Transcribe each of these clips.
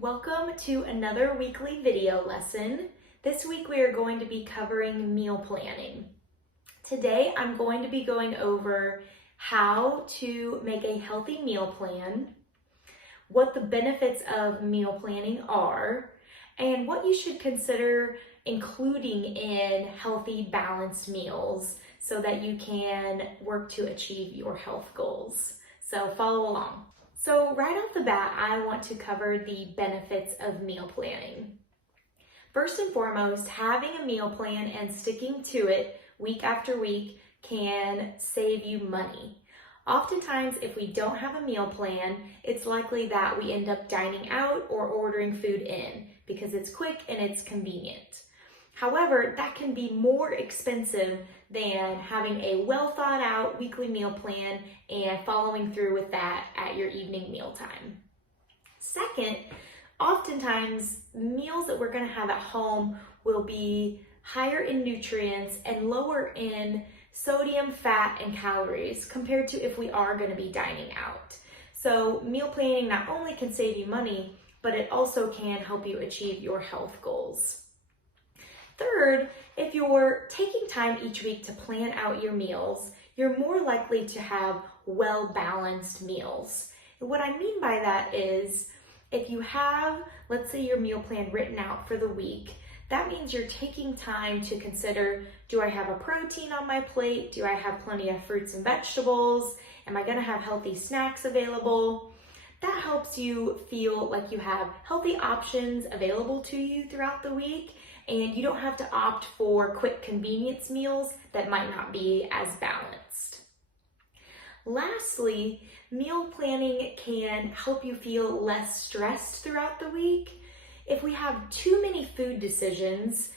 Welcome to another weekly video lesson. This week we are going to be covering meal planning. Today I'm going to be going over how to make a healthy meal plan, what the benefits of meal planning are, and what you should consider including in healthy, balanced meals so that you can work to achieve your health goals. So follow along. So right off the bat, I want to cover the benefits of meal planning. First and foremost, having a meal plan and sticking to it week after week can save you money. Oftentimes, if we don't have a meal plan, it's likely that we end up dining out or ordering food in because it's quick and it's convenient. However, that can be more expensive than having a well thought out weekly meal plan and following through with that at your evening mealtime. Second, oftentimes meals that we're going to have at home will be higher in nutrients and lower in sodium, fat, and calories compared to if we are going to be dining out. So meal planning not only can save you money, but it also can help you achieve your health goals. Third, if you're taking time each week to plan out your meals, you're more likely to have well-balanced meals. And what I mean by that is if you have, let's say, your meal plan written out for the week, that means you're taking time to consider, do I have a protein on my plate? Do I have plenty of fruits and vegetables? Am I going to have healthy snacks available? That helps you feel like you have healthy options available to you throughout the week, and you don't have to opt for quick convenience meals that might not be as balanced. Lastly, meal planning can help you feel less stressed throughout the week. If we have too many food decisions,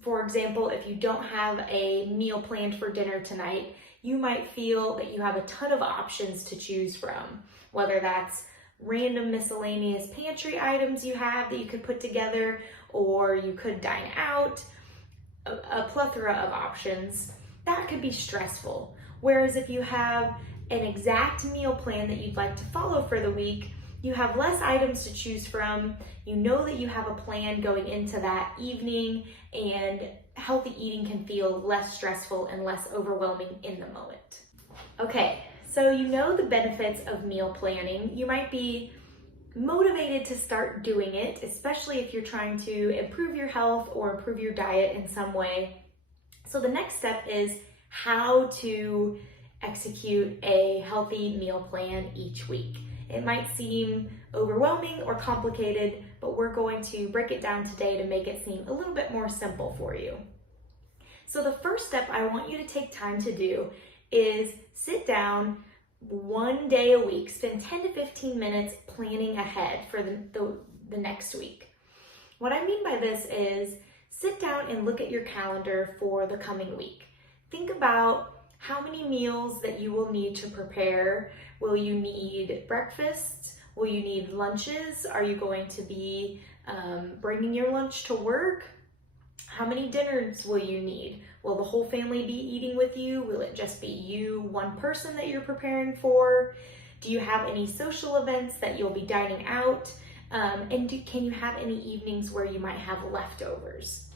for example, if you don't have a meal planned for dinner tonight, you might feel that you have a ton of options to choose from, whether that's random miscellaneous pantry items you have that you could put together, or you could dine out, a plethora of options. That could be stressful. Whereas if you have an exact meal plan that you'd like to follow for the week, you have less items to choose from, you know that you have a plan going into that evening, and healthy eating can feel less stressful and less overwhelming in the moment. Okay, so you know the benefits of meal planning. You might be motivated to start doing it, especially if you're trying to improve your health or improve your diet in some way. So the next step is how to execute a healthy meal plan each week. It might seem overwhelming or complicated, but we're going to break it down today to make it seem a little bit more simple for you. So the first step I want you to take time to do is sit down one day a week, spend 10 to 15 minutes planning ahead for the next week. What I mean by this is sit down and look at your calendar for the coming week. Think about how many meals that you will need to prepare. Will you need breakfast? Will you need lunches? Are you going to be bringing your lunch to work? How many dinners will you need? Will the whole family be eating with you? Will it just be you, one person that you're preparing for? Do you have any social events that you'll be dining out? Can you have any evenings where you might have leftovers?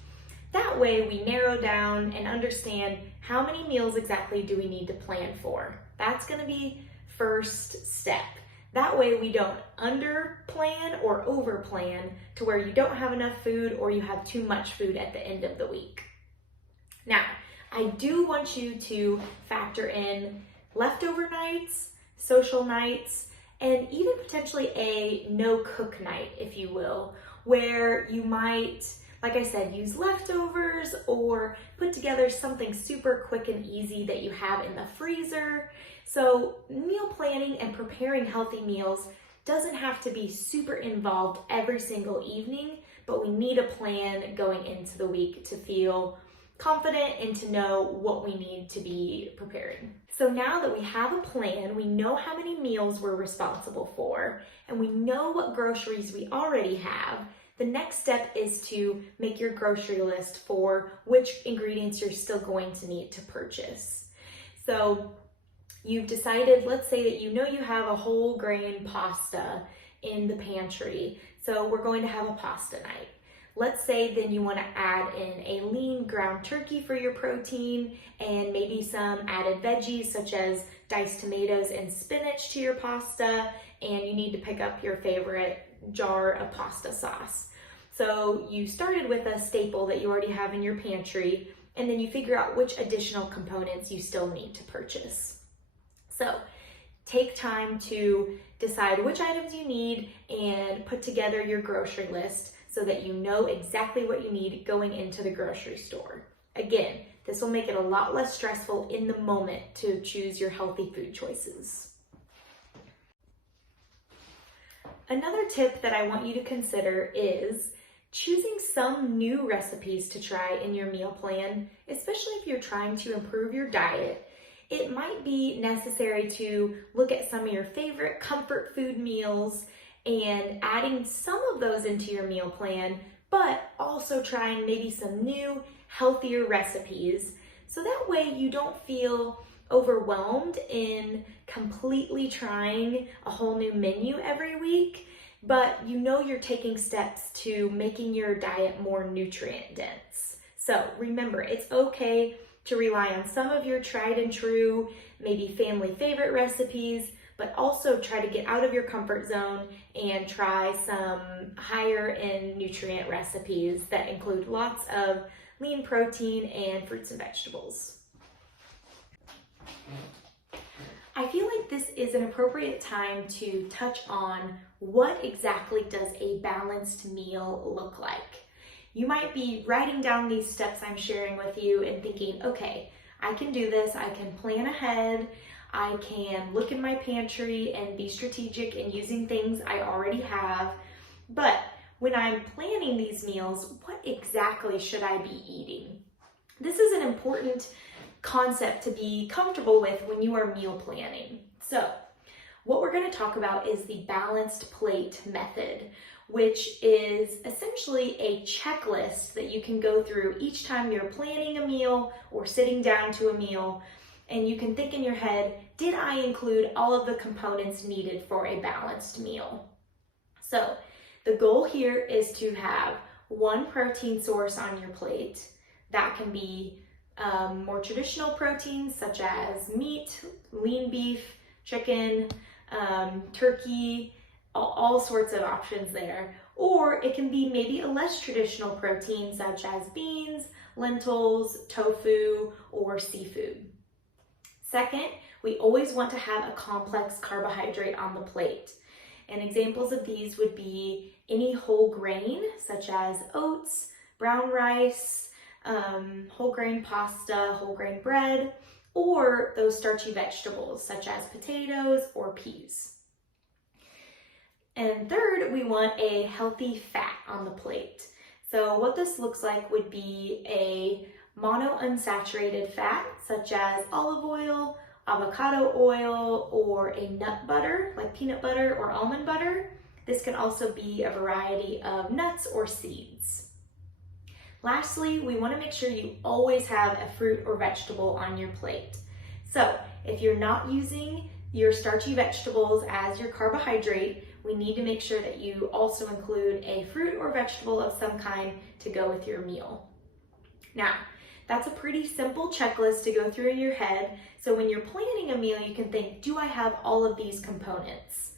That way we narrow down and understand how many meals exactly do we need to plan for. That's going to be first step. That way we don't under-plan or over-plan to where you don't have enough food or you have too much food at the end of the week. Now, I do want you to factor in leftover nights, social nights, and even potentially a no-cook night, if you will, where you might, like I said, use leftovers or put together something super quick and easy that you have in the freezer. So meal planning and preparing healthy meals doesn't have to be super involved every single evening, but we need a plan going into the week to feel confident and to know what we need to be preparing. So now that we have a plan, we know how many meals we're responsible for, and we know what groceries we already have, the next step is to make your grocery list for which ingredients you're still going to need to purchase. So you've decided, let's say that you know you have a whole grain pasta in the pantry. So we're going to have a pasta night. Let's say then you want to add in a lean ground turkey for your protein and maybe some added veggies such as diced tomatoes and spinach to your pasta, and you need to pick up your favorite jar of pasta sauce. So you started with a staple that you already have in your pantry, and then you figure out which additional components you still need to purchase. So take time to decide which items you need and put together your grocery list so that you know exactly what you need going into the grocery store. Again, this will make it a lot less stressful in the moment to choose your healthy food choices. Another tip that I want you to consider is choosing some new recipes to try in your meal plan, especially if you're trying to improve your diet. It might be necessary to look at some of your favorite comfort food meals and adding some of those into your meal plan, but also trying maybe some new, healthier recipes. So that way you don't feel overwhelmed in completely trying a whole new menu every week, but you know you're taking steps to making your diet more nutrient dense. So remember, it's okay to rely on some of your tried and true, maybe family favorite recipes, but also try to get out of your comfort zone and try some higher in nutrient recipes that include lots of lean protein and fruits and vegetables. I feel like this is an appropriate time to touch on what exactly does a balanced meal look like. You might be writing down these steps I'm sharing with you and thinking, okay, I can do this, I can plan ahead, I can look in my pantry and be strategic in using things I already have. But when I'm planning these meals, what exactly should I be eating? This is an important concept to be comfortable with when you are meal planning. So what we're going to talk about is the balanced plate method, which is essentially a checklist that you can go through each time you're planning a meal or sitting down to a meal. And you can think in your head, did I include all of the components needed for a balanced meal? So the goal here is to have one protein source on your plate. That can be more traditional proteins such as meat, lean beef, chicken, turkey, all sorts of options there. Or it can be maybe a less traditional protein such as beans, lentils, tofu, or seafood. Second, we always want to have a complex carbohydrate on the plate. And examples of these would be any whole grain, such as oats, brown rice, whole grain pasta, whole grain bread, or those starchy vegetables, such as potatoes or peas. And third, we want a healthy fat on the plate. So what this looks like would be a monounsaturated fat, such as olive oil, avocado oil, or a nut butter, like peanut butter or almond butter. This can also be a variety of nuts or seeds. Lastly, we want to make sure you always have a fruit or vegetable on your plate. So if you're not using your starchy vegetables as your carbohydrate, we need to make sure that you also include a fruit or vegetable of some kind to go with your meal. Now, that's a pretty simple checklist to go through in your head. So when you're planning a meal, you can think, do I have all of these components?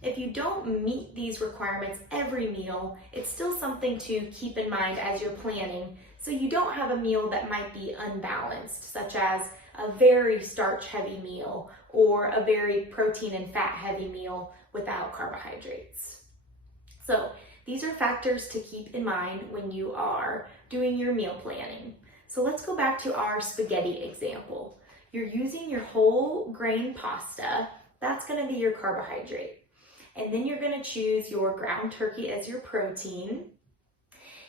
If you don't meet these requirements every meal, it's still something to keep in mind as you're planning, so you don't have a meal that might be unbalanced, such as a very starch-heavy meal or a very protein and fat-heavy meal without carbohydrates. So these are factors to keep in mind when you are doing your meal planning. So let's go back to our spaghetti example. You're using your whole grain pasta. That's going to be your carbohydrate. And then you're going to choose your ground turkey as your protein.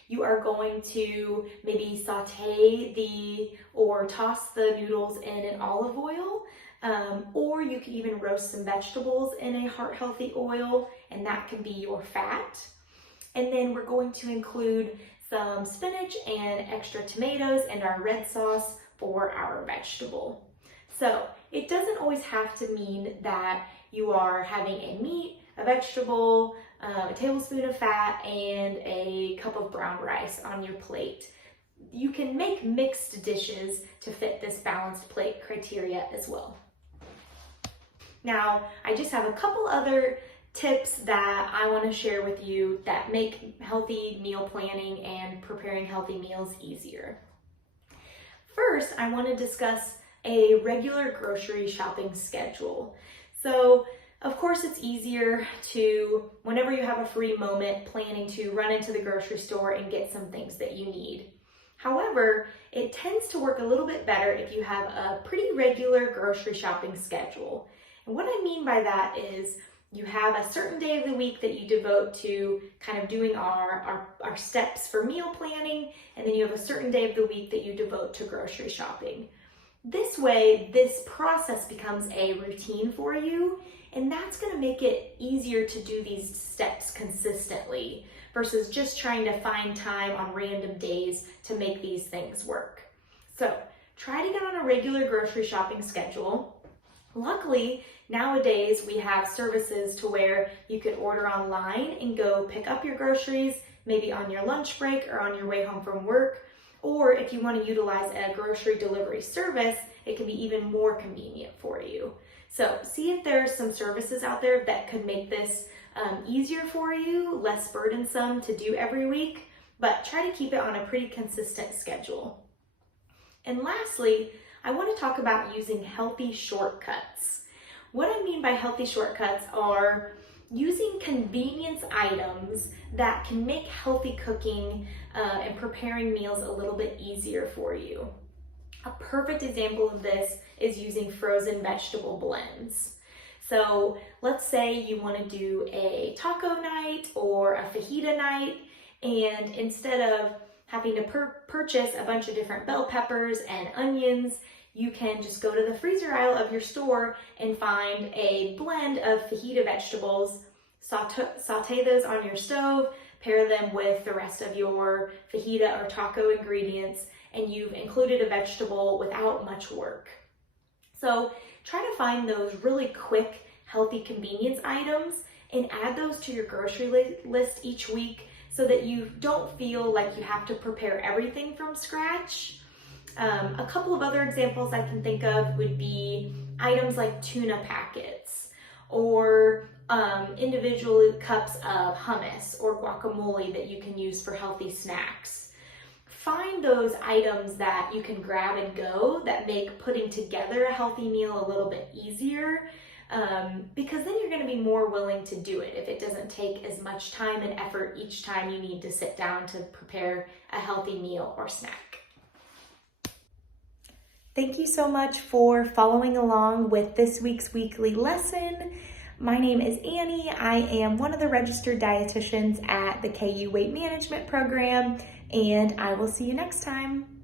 You are going to maybe saute or toss the noodles in an olive oil, or you could even roast some vegetables in a heart-healthy oil, and that can be your fat. And then we're going to include some spinach and extra tomatoes and our red sauce for our vegetable. So it doesn't always have to mean that you are having a meat, a vegetable, a tablespoon of fat, and a cup of brown rice on your plate. You can make mixed dishes to fit this balanced plate criteria as well. Now, I just have a couple other tips that I want to share with you that make healthy meal planning and preparing healthy meals easier. First, I want to discuss a regular grocery shopping schedule. So, of course, it's easier to, whenever you have a free moment, planning to run into the grocery store and get some things that you need. However, it tends to work a little bit better if you have a pretty regular grocery shopping schedule. And what I mean by that is you have a certain day of the week that you devote to kind of doing our steps for meal planning, and then you have a certain day of the week that you devote to grocery shopping. This way, this process becomes a routine for you, and that's going to make it easier to do these steps consistently versus just trying to find time on random days to make these things work. So try to get on a regular grocery shopping schedule. Luckily, nowadays we have services to where you could order online and go pick up your groceries, maybe on your lunch break or on your way home from work. Or if you want to utilize a grocery delivery service, it can be even more convenient for you. So see if there's some services out there that could make this easier for you, less burdensome to do every week, but try to keep it on a pretty consistent schedule. And lastly, I want to talk about using healthy shortcuts. What I mean by healthy shortcuts are using convenience items that can make healthy cooking and preparing meals a little bit easier for you. A perfect example of this is using frozen vegetable blends. So let's say you want to do a taco night or a fajita night, and instead of having to purchase a bunch of different bell peppers and onions, you can just go to the freezer aisle of your store and find a blend of fajita vegetables, saute those on your stove, pair them with the rest of your fajita or taco ingredients, and you've included a vegetable without much work. So try to find those really quick, healthy convenience items and add those to your grocery list each week so that you don't feel like you have to prepare everything from scratch. A couple of other examples I can think of would be items like tuna packets or individual cups of hummus or guacamole that you can use for healthy snacks. Find those items that you can grab and go that make putting together a healthy meal a little bit easier, because then you're going to be more willing to do it if it doesn't take as much time and effort each time you need to sit down to prepare a healthy meal or snack. Thank you so much for following along with this week's weekly lesson. My name is Annie. I am one of the registered dietitians at the KU Weight Management Program, and I will see you next time.